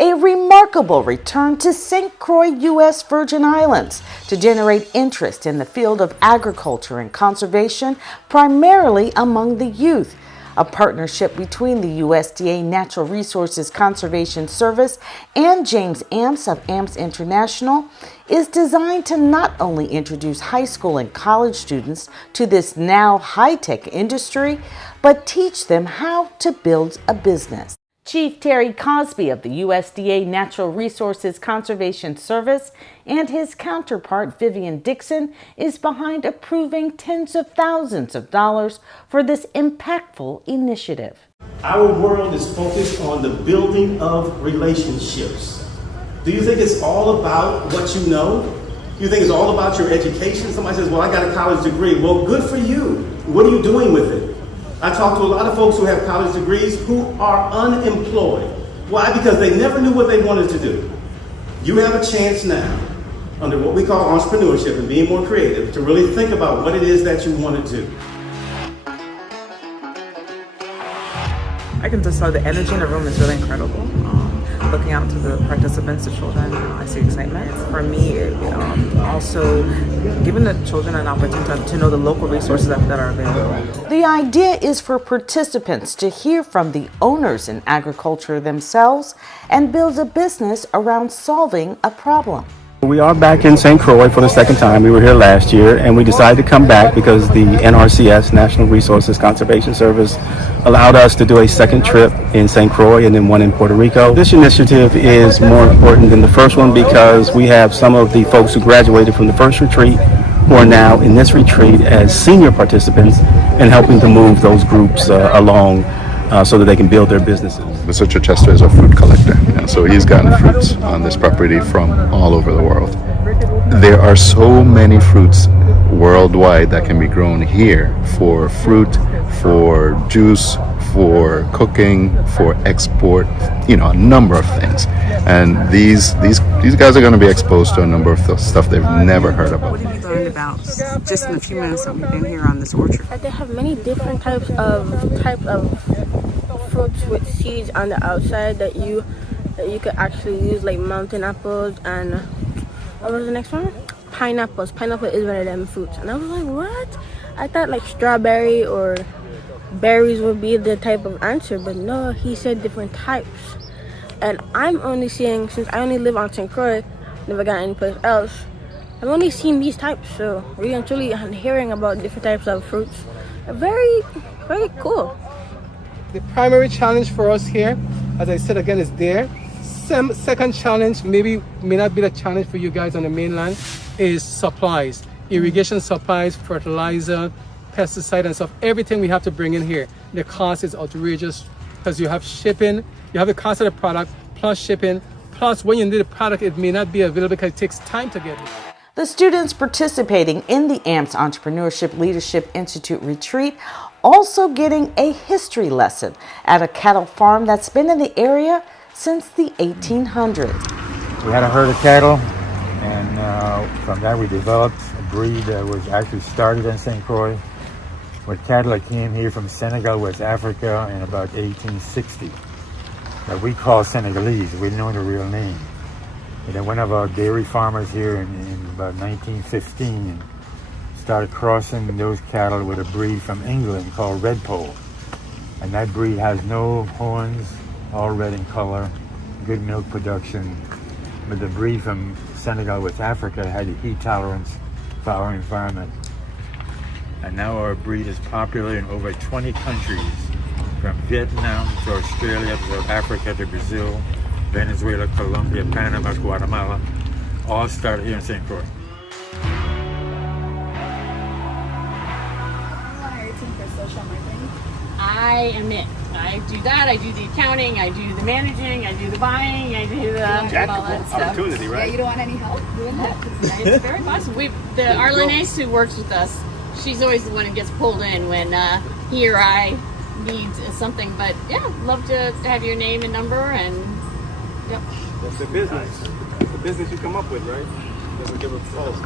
A remarkable return to St. Croix, U.S. Virgin Islands to generate interest in the field of agriculture and conservation, primarily among the youth. A partnership between the USDA Natural Resources Conservation Service and James AMPS of AMPS International is designed to not only introduce high school and college students to this now high-tech industry, but teach them how to build a business. Chief Terry Cosby of the USDA Natural Resources Conservation Service and his counterpart Vivian Dixon is behind approving tens of thousands of dollars for this impactful initiative. Our world is focused on the building of relationships. Do you think it's all about what you know? Do you think it's all about your education? Somebody says, well, I got a college degree. Well, good for you. What are you doing with it? I talk to a lot of folks who have college degrees who are unemployed. Why? Because they never knew what they wanted to do. You have a chance now, under what we call entrepreneurship and being more creative, to really think about what it is that you want to do. I can just tell the energy in the room is really incredible. Looking out to the participants, the children, I see excitement. For me, also giving the children an opportunity to know the local resources that are available. The idea is for participants to hear from the owners in agriculture themselves and build a business around solving a problem. We are back in St. Croix for the second time. We were here last year and we decided to come back because the NRCS, National Resources Conservation Service, allowed us to do a second trip in St. Croix and then one in Puerto Rico. This initiative is more important than the first one because we have some of the folks who graduated from the first retreat who are now in this retreat as senior participants and helping to move those groups along so that they can build their businesses. Mr. Chichester is a fruit collector, and so he's gotten fruits on this property from all over the world. There are so many fruits worldwide that can be grown here for fruit, for juice, for cooking, for export, a number of things. And these guys are going to be exposed to a number of stuff they've never heard about. What have you learned about just in the few minutes that we've been here on this orchard? They have many different types of fruits with seeds on the outside that you could actually use, like mountain apples and what was the next one? Pineapples. Pineapple is one of them fruits. And I was like, what? I thought like strawberry or berries would be the type of answer, but no, he said different types. And I'm only seeing, since I only live on St. Croix, never got anyplace else, I've only seen these types. So really and truly hearing about different types of fruits are very, very cool. The primary challenge for us here, as I said again, is there. Second challenge, may not be the challenge for you guys on the mainland, is supplies. Irrigation supplies, fertilizer, pesticide and stuff, everything we have to bring in here. The cost is outrageous because you have shipping, you have the cost of the product, plus shipping, plus when you need the product, it may not be available because it takes time to get it. The students participating in the AMPS Entrepreneurship Leadership Institute retreat also getting a history lesson at a cattle farm that's been in the area since the 1800s. We had a herd of cattle, and from that we developed a breed that was actually started in St. Croix with cattle that came here from Senegal, West Africa in about 1860 that we call Senegalese. We didn't know the real name. And then one of our dairy farmers here in about 1915 started crossing those cattle with a breed from England called Red Pole. And that breed has no horns, all red in color, good milk production. But the breed from Senegal, West Africa had a heat tolerance for our environment. And now our breed is popular in over 20 countries, from Vietnam to Australia to South Africa to Brazil, Venezuela, Colombia, Panama, Guatemala, all started here in St. Croix. I am it. I do that, I do the accounting, I do the managing, I do the buying, I do the all that stuff. Opportunity, right? Yeah, you don't want any help doing that? It's very possible. Arlenaise, who works with us, she's always the one who gets pulled in when he or I need something. But yeah, love to have your name and number and yep. That's the business. That's the business you come up with, right? Doesn't give a pulse.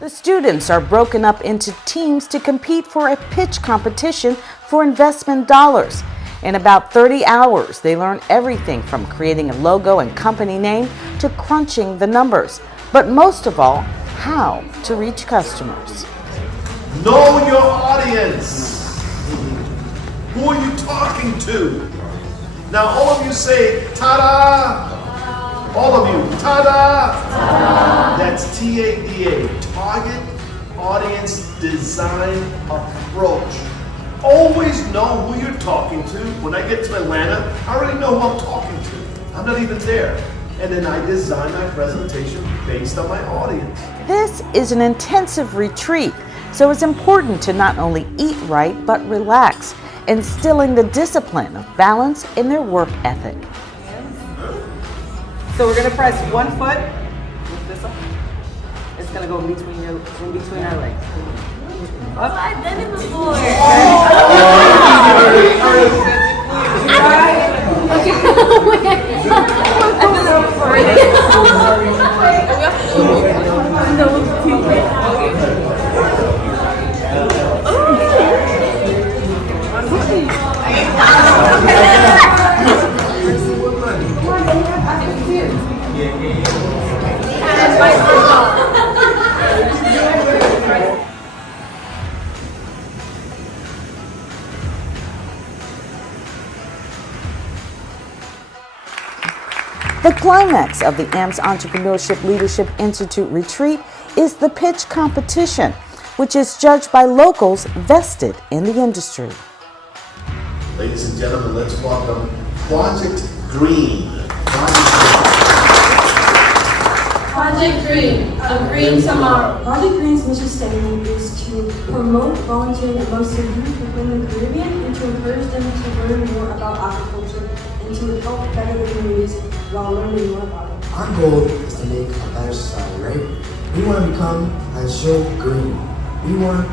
The students are broken up into teams to compete for a pitch competition for investment dollars. In about 30 hours, they learn everything from creating a logo and company name to crunching the numbers, but most of all, how to reach customers. Know your audience. Who are you talking to? Now all of you say, ta-da! All of you, ta-da! Ta-da! That's T-A-D-A, target audience design approach. Always know who you're talking to. When I get to Atlanta, I already know who I'm talking to. I'm not even there. And then I design my presentation based on my audience. This is an intensive retreat, so it's important to not only eat right, but relax, instilling the discipline of balance in their work ethic. So we're gonna press one foot with this up. It's gonna go in between our legs. Up. I've done it before. The climax of the AMPS Entrepreneurship Leadership Institute retreat is the pitch competition, which is judged by locals vested in the industry. Ladies and gentlemen, let's welcome Project Green. Project Green, a green tomorrow. Project Green's mission statement is to promote volunteering amongst the youth within the Caribbean and to encourage them to learn more about agriculture and to help better the communities while learning more about it. Our goal is to make a better society, right? We want to become and show green.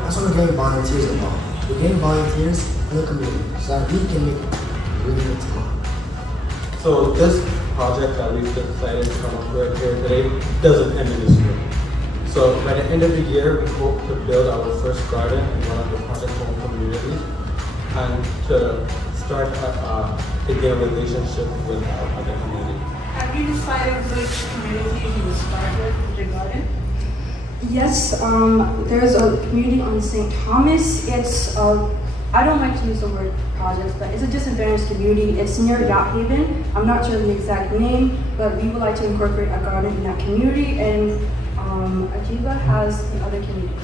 That's what we're getting volunteers involved. We're getting volunteers in the community so that we can make green tomorrow. So this project that we've decided to come up with here today doesn't end in this year. So by the end of the year, we hope to build our first garden in one of the project home communities and to start to get a relationship with our other community. Have you decided which community you will start with your garden? Yes, there's a community on St. Thomas. It's I don't like to use the word project, but it's a disadvantaged community. It's near Yacht Haven. I'm not sure the exact name, but we would like to incorporate a garden in that community, and Ajiba has the other community.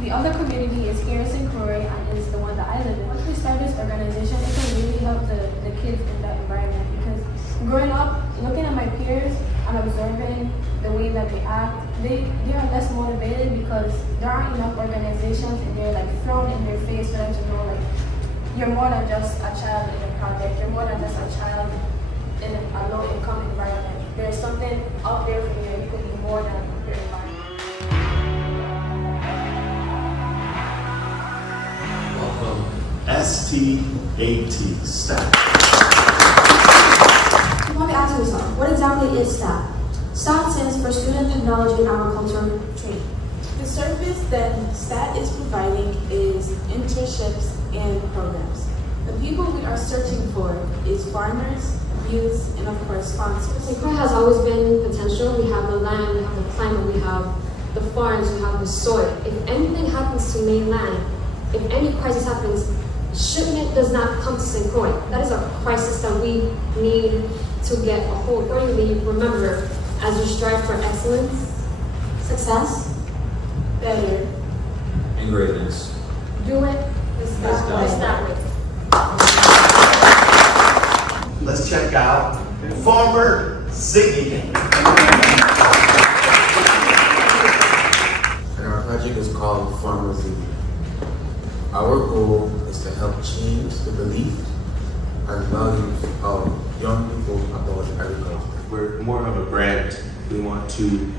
The other community is here in St. Croix and is the one that I live in. Once we start this organization, it can really help the kids in that environment, because growing up, looking at my peers and observing the way that they act, they are less motivated because there aren't enough organizations and they're like thrown in their face for them to know like you're more than just a child in a project, you're more than just a child in a low income environment. There's something out there for you and you can be more than your environment. Welcome, STAT, STAT. You want to ask yourself, what exactly is STAT? STAT stands for Student Technology and Agriculture Training. The service that STAT is providing is internships and programs. The people we are searching for is farmers, youths, and of course sponsors. St. Croix has always been potential. We have the land, we have the climate, we have the farms, we have the soil. If anything happens to mainland, if any crisis happens, shipment does not come to St. Croix. That is a crisis that we need to get a hold. Accordingly, remember, as you strive for excellence, success, better, and greatness, do it that way. Let's check out Farmer Ziggy. and our project is called Farmer Ziggy. Our goal is to help change the belief and values of young people about agriculture. We're more of a brand. We want to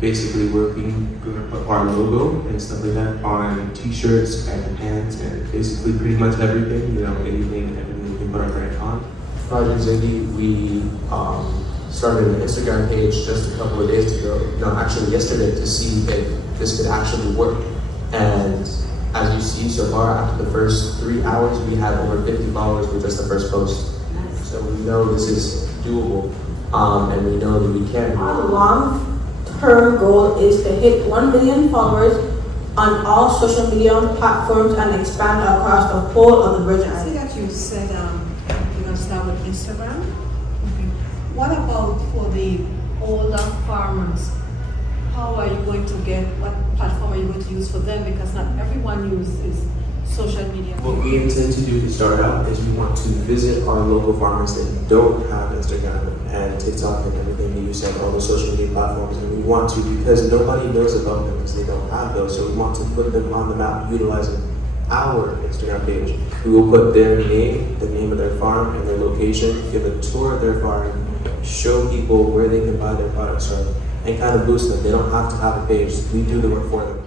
basically we're gonna put our logo and stuff like that on t-shirts and pants and basically pretty much everything, everything we can put our brand on. Project Ziggy, we started an Instagram page just a couple of days ago, no, actually yesterday, to see if this could actually work. And As you see so far, after the first 3 hours, we had over 50 followers with just the first post. So we know this is doable, and we know that we can. Our long-term goal is to hit 1 million followers on all social media platforms and expand across the whole of the Virgin I see Islands. that you said you're going to start with Instagram. Okay. What about for the older farmers? How are you going to what platform are you going to use for them? Because not everyone uses social media. What we intend to do to start out is we want to visit our local farmers that don't have Instagram and TikTok and everything that you said, all the social media platforms, and we want to, because nobody knows about them because they don't have those, so we want to put them on the map utilizing our Instagram page. We will put their name, the name of their farm, and their location, give a tour of their farm, show people where they can buy their products from, and kind of boost them. They don't have to have a page. We do the work for them.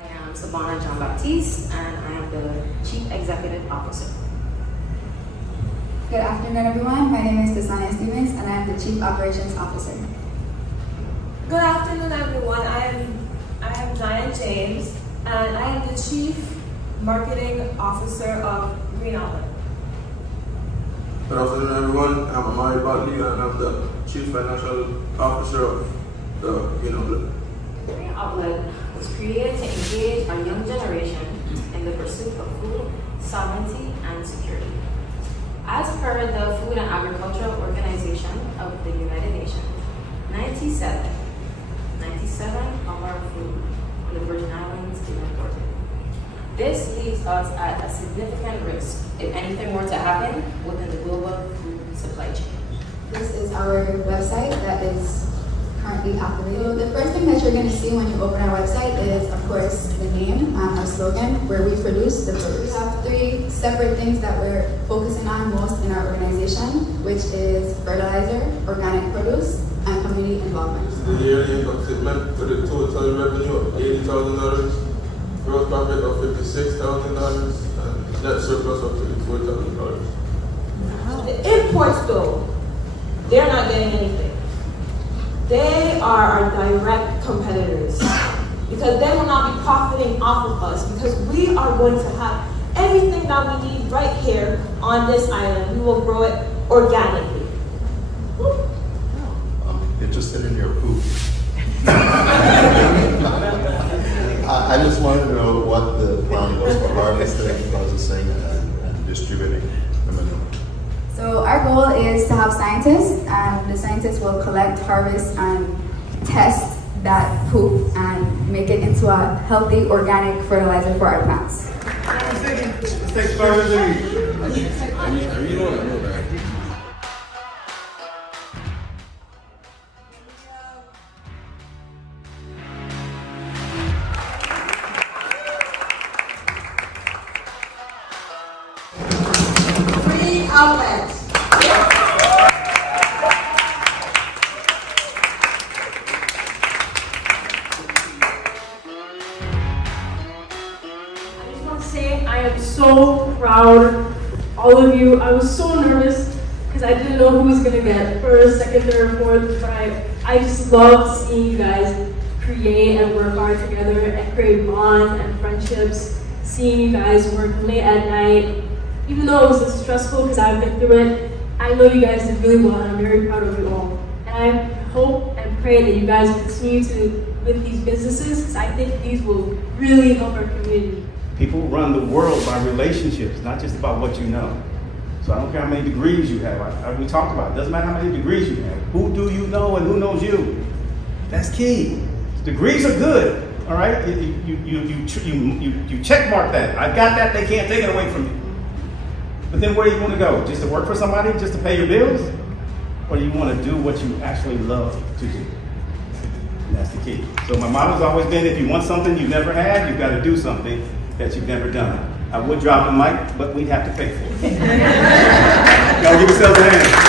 I am Sabana John Baptiste, and I am the Chief Executive Officer. Good afternoon, everyone. My name is Desania Stevens, and I am the Chief Operations Officer. Good afternoon, everyone. I am Diane James, and I am the Chief Marketing Officer of Green Outlet. Good afternoon, everyone. I'm Amari Bartley, and I'm the Chief Financial Officer of the Green Outlet. Green Outlet was created to engage our young generation in the pursuit of food, sovereignty, and security. As per the Food and Agriculture Organization of the United Nations, 97 of our food on the Virgin Islands is imported. This leaves us at a significant risk if anything were to happen within the global food supply chain. This is our website that is currently activated. So the first thing that you're going to see when you open our website is, of course, the name, our slogan, where we produce the produce. We have 3 separate things that we're focusing on most in our organization, which is fertilizer, organic produce, and community involvement. The yearly income statement with a total revenue of $80,000, gross profit of $56,000, and net surplus of $54,000. The imports, though, they're not getting anything. They are our direct competitors because they will not be profiting off of us because we are going to have everything that we need right here on this island. We will grow it organically. I'm interested in your poop. I just wanted to know what the plan was for harvesting, processing, and distributing the manure. So our goal is to have scientists, and the scientists will collect, harvest, and test that poop and make it into a healthy organic fertilizer for our plants. Green Outlet. I just want to say I am so proud of all of you. I was so nervous because I didn't know who was going to get first, second, third, fourth, but I just love seeing you guys create and work hard together and create bonds and friendships, seeing you guys work late at night. Even though it was stressful because I've been through it, I know you guys did really well and I'm very proud of you all. And I hope and pray that you guys continue with these businesses because I think these will really help our community. People run the world by relationships, not just about what you know. So I don't care how many degrees you have. We talked about it. Doesn't matter how many degrees you have. Who do you know and who knows you? That's key. Degrees are good, all right? You check mark that. I got that. They can't take it away from you. But then where do you want to go? Just to work for somebody, just to pay your bills? Or do you want to do what you actually love to do? And that's the key. So my motto's always been, if you want something you've never had, you've got to do something that you've never done. I would drop the mic, but we'd have to pay for it. Y'all give yourselves a hand.